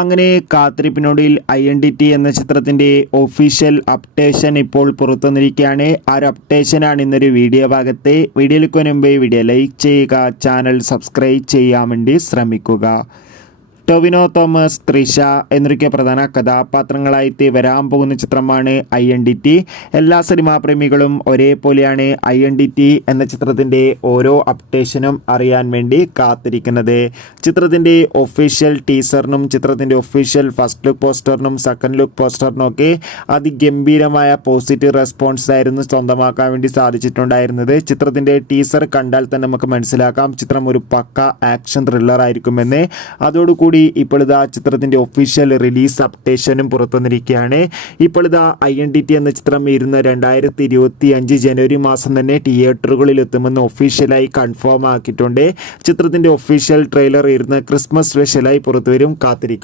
അങ്ങനെ കാത്തിരിപ്പിനൊടുവിൽ ഐഡന്റിറ്റി എന്ന ചിത്രത്തിൻ്റെ ഒഫീഷ്യൽ അപ്ഡേഷൻ ഇപ്പോൾ പുറത്തു വന്നിരിക്കുകയാണ്. ആ ഒരു അപ്ഡേഷനാണ് ഇന്നൊരു വീഡിയോ ഭാഗത്തെ. വീഡിയോയിലേക്ക് മുൻപ് വീഡിയോ ലൈക്ക് ചെയ്യുക, ചാനൽ സബ്സ്ക്രൈബ് ചെയ്യാൻ വേണ്ടി ശ്രമിക്കുക. ടൊവിനോ തോമസ്, ത്രിഷ എന്നൊക്കെ പ്രധാന കഥാപാത്രങ്ങളായിട്ട് വരാൻ പോകുന്ന ചിത്രമാണ് ഐഡന്റിറ്റി. എല്ലാ സിനിമാ പ്രേമികളും ഒരേപോലെയാണ് ഐഡന്റിറ്റി എന്ന ചിത്രത്തിൻ്റെ ഓരോ അപ്ഡേഷനും അറിയാൻ വേണ്ടി കാത്തിരിക്കുന്നത്. ചിത്രത്തിൻ്റെ ഒഫീഷ്യൽ ടീസറിനും ചിത്രത്തിൻ്റെ ഒഫീഷ്യൽ ഫസ്റ്റ് ലുക്ക് പോസ്റ്ററിനും സെക്കൻഡ് ലുക്ക് പോസ്റ്ററിനും ഒക്കെ അതിഗംഭീരമായ പോസിറ്റീവ് റെസ്പോൺസ് ആയിരുന്നു സ്വന്തമാക്കാൻ വേണ്ടി സാധിച്ചിട്ടുണ്ടായിരുന്നത്. ചിത്രത്തിൻ്റെ ടീസർ കണ്ടാൽ തന്നെ നമുക്ക് മനസ്സിലാക്കാം ചിത്രം ഒരു പക്ക ആക്ഷൻ ത്രില്ലർ ആയിരിക്കുമെന്ന്. അതോടുകൂടി ഇപ്പോൾ ഇതാ ചിത്രത്തിൻ്റെ ഒഫീഷ്യൽ റിലീസ് അപ്ഡേഷനും പുറത്തു വന്നിരിക്കുകയാണ്. ഇപ്പോൾ ഇതാ ഐഡന്റിറ്റി എന്ന ചിത്രം 2025 ജനുവരി മാസം തന്നെ തിയേറ്ററുകളിൽ എത്തുമെന്ന് ഒഫീഷ്യലായി കൺഫേം ആക്കിയിട്ടുണ്ട്. ചിത്രത്തിൻ്റെ ഒഫീഷ്യൽ ട്രെയിലർ ക്രിസ്മസ് സ്പെഷ്യലായി പുറത്തുവരും. കാത്തിരിക്കും.